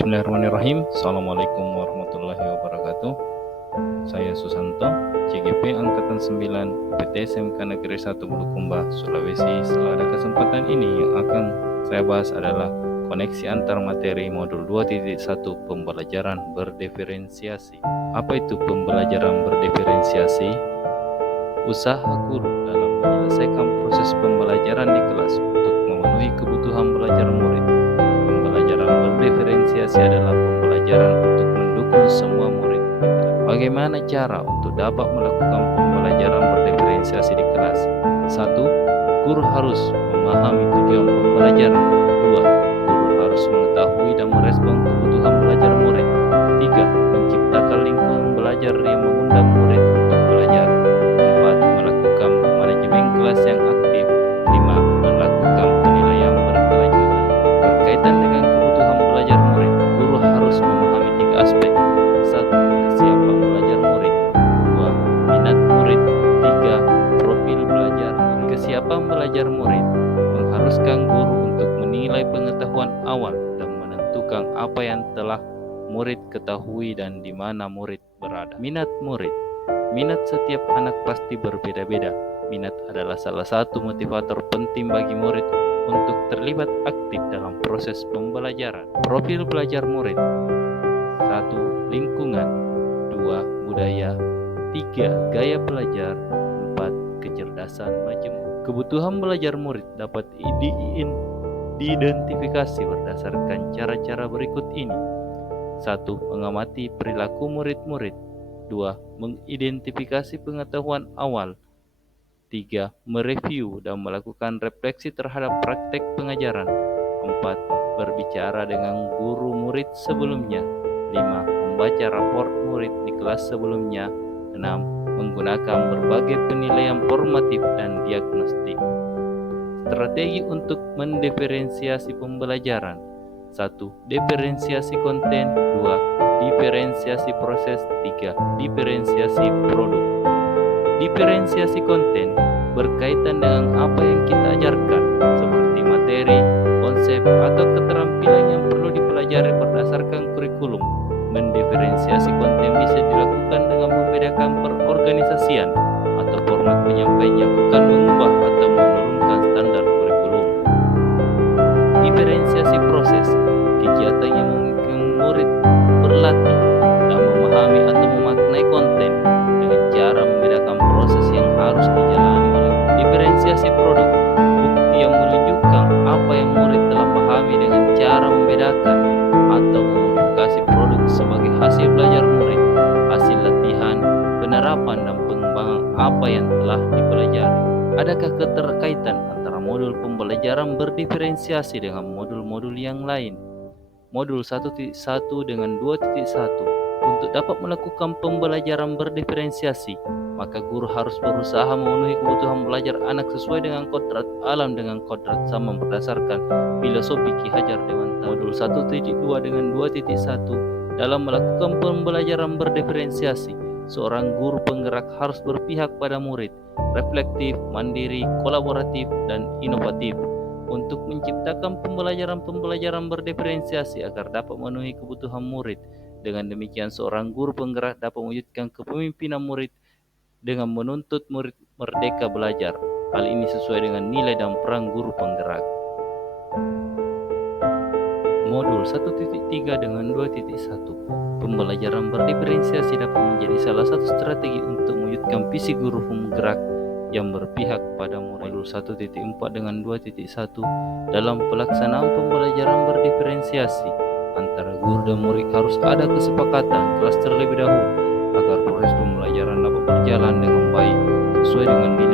Bismillahirrahmanirrahim. Assalamualaikum warahmatullahi wabarakatuh. Saya Susanto, CGP Angkatan 9, PTSMK Negeri 1 Bulukumba, Sulawesi. Setelah ada kesempatan ini yang akan saya bahas adalah koneksi antar materi modul 2.1 pembelajaran berdiferensiasi. Apa itu pembelajaran berdiferensiasi? Usaha guru dalam menyelesaikan proses pembelajaran di kelas untuk memenuhi kebutuhan belajar murid. Pembelajaran berdiferensiasi adalah pembelajaran untuk mendukung semua murid. Bagaimana cara untuk dapat melakukan pembelajaran berdiferensiasi di kelas? 1. Guru harus memahami tujuan pembelajaran. 2. Guru harus mengetahui dan merespon kebutuhan belajar murid. 3. Menciptakan lingkungan belajar yang mengundang murid untuk belajar. 4. Melakukan manajemen kelas yang aktif. 5. Melakukan penilaian berkelanjutan. Berkaitan dengan kebutuhan belajar murid, guru harus memahami 3 aspek. 1. Kesiapan belajar murid. 2. Minat murid. 3. Profil belajar murid. Kesiapan belajar murid mengharuskan guru untuk menilai pengetahuan awal dan menentukan apa yang telah murid ketahui dan di mana murid berada. Minat murid. Minat setiap anak pasti berbeda-beda. Minat adalah salah satu motivator penting bagi murid untuk terlibat aktif dalam proses pembelajaran. Profil belajar murid. 1. Lingkungan. 2. Budaya. 3. Gaya belajar. 4. Kecerdasan majemuk. Kebutuhan belajar murid dapat diidentifikasi berdasarkan cara-cara berikut ini. 1. Mengamati perilaku murid-murid. 2. Mengidentifikasi pengetahuan awal. 3. Mereview dan melakukan refleksi terhadap praktek pengajaran. 4. Berbicara dengan guru murid sebelumnya. 5. Membaca rapor murid di kelas sebelumnya. 6. Menggunakan berbagai penilaian formatif dan diagnostik. Strategi untuk mendiferensiasi pembelajaran. 1. Diferensiasi konten. 2. Diferensiasi proses. 3. Diferensiasi produk. Diferensiasi konten berkaitan dengan apa yang kita ajarkan, seperti materi, konsep, atau keterampilan yang perlu dipelajari berdasarkan kurikulum. Mendiferensiasi konten bisa dilakukan dengan membedakan perorganisasian atau format penyampaiannya, bukan mengubah atau menurunkan standar kurikulum. Diferensiasi proses, kegiatan yang memungkinkan murid berlatih dan memahami atau memaknai konten dengan cara membedakan proses yang harus dijalani oleh diferensiasi produk, bukti yang menunjukkan apa yang murid telah pahami dengan cara membedakan atau memodifikasi produk sebagai hasil belajar murid, hasil latihan, penerapan dan pengembangan apa yang telah dipelajari. Adakah keterkaitan antara modul pembelajaran berdiferensiasi dengan modul-modul yang lain? Modul 1.1 dengan 2.1. Untuk dapat melakukan pembelajaran berdiferensiasi, maka guru harus berusaha memenuhi kebutuhan belajar anak sesuai dengan kodrat alam dengan kodrat zaman berdasarkan filosofi Ki Hajar Dewantara. Modul 1.2 dengan 2.1. Dalam melakukan pembelajaran berdiferensiasi, seorang guru penggerak harus berpihak pada murid, reflektif, mandiri, kolaboratif, dan inovatif untuk menciptakan pembelajaran berdiferensiasi agar dapat memenuhi kebutuhan murid. Dengan demikian, seorang guru penggerak dapat mewujudkan kepemimpinan murid dengan menuntut murid merdeka belajar. Hal ini sesuai dengan nilai dan peran guru penggerak. Modul 1.3 dengan 2.1. Pembelajaran berdiferensiasi dapat menjadi salah satu strategi untuk mewujudkan visi guru penggerak yang berpihak pada murid. Modul 1.4 dengan 2.1. Dalam pelaksanaan pembelajaran berdiferensiasi antara guru dan murid harus ada kesepakatan kelas terlebih dahulu agar proses pembelajaran dapat berjalan dengan baik sesuai dengan nilai